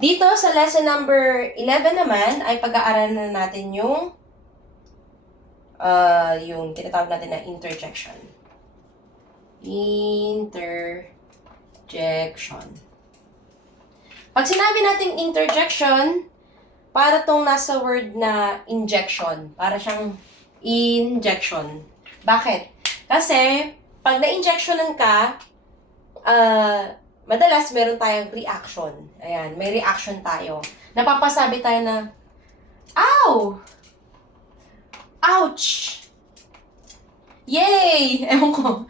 Dito sa lesson number 11 naman ay pag-aaralan na natin yung tinatawag natin na interjection. Interjection. Pag sinabi natin interjection, para tong nasa word na injection. Para siyang injection. Bakit? Kasi, pag na-injectionan ka, madalas meron tayong reaction. Ayan, may reaction tayo. Napapasabi tayo na, ow! Ouch! Yay! Ewan ko.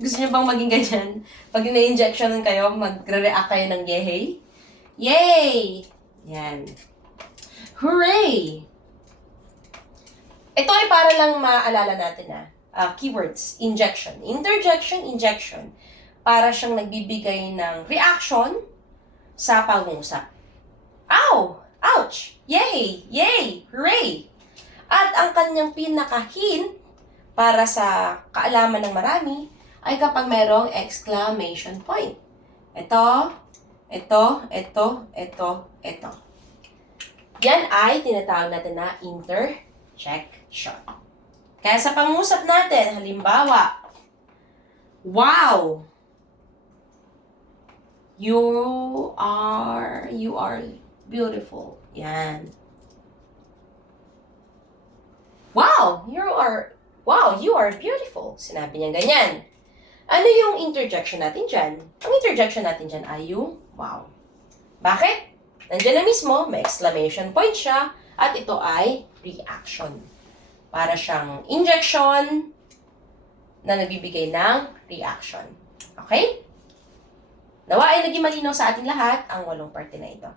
Gusto niyo bang maging ganyan? Pag na-injectionan kayo, magre-react kayo ng yay? Yay! Yan. Hooray! Ito ay para lang maalala natin keywords. Injection. Interjection, injection. Para siyang nagbibigay ng reaction sa pag-uusap. Ow! Ouch! Yay! Yay! Hooray! At ang kanyang pinaka-hint para sa kaalaman ng marami ay kapag mayroong exclamation point. Ito. Yan ay tinatawag natin na interjection. Kaya sa pangusap natin, halimbawa, wow! You are beautiful. Yan. Wow, you are beautiful. Sinabi niya ganyan. Ano yung interjection natin dyan? Ang interjection natin dyan ay yung wow. Bakit? Nandiyan na mismo, may exclamation point siya, at ito ay reaction. Para siyang injection na nagbibigay ng reaction. Okay? Nawa ay naging malinaw sa ating lahat ang 8 parte na ito.